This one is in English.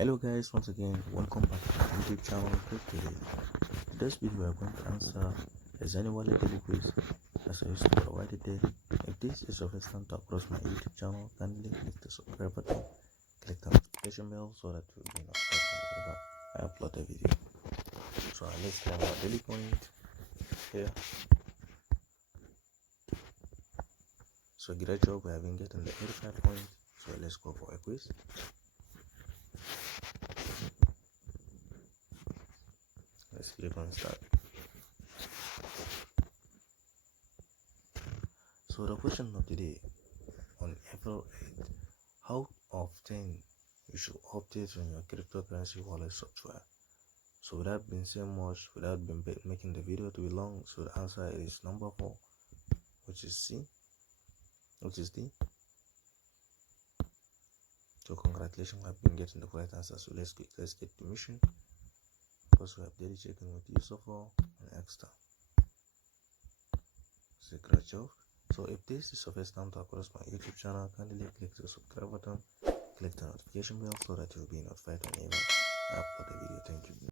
Hello guys, once again welcome back to my YouTube channel. Today's video we are going to answer XENEA Wallet Daily Quiz. As I used to provide it daily. If this is your first time to approach my YouTube channel, kindly click the subscribe button, click the notification bell so that you will be notified whenever I upload a video. So let's claim our daily point here. So great job, we have been getting the 85 points. So let's go for a quiz. Let's click on start. So the question of the day, on April 8th, how often you should update on your cryptocurrency wallet software? So without being saying much, without making the video to be long, so the answer is number 4, which is D. So congratulations, I've been getting the correct answer. So let's get the mission, because we have daily checking with you so far and extra. It's a great job. So if this is your first time to across my YouTube channel, kindly click the subscribe button, click the notification bell so that you'll be notified whenever I upload a video. Thank you.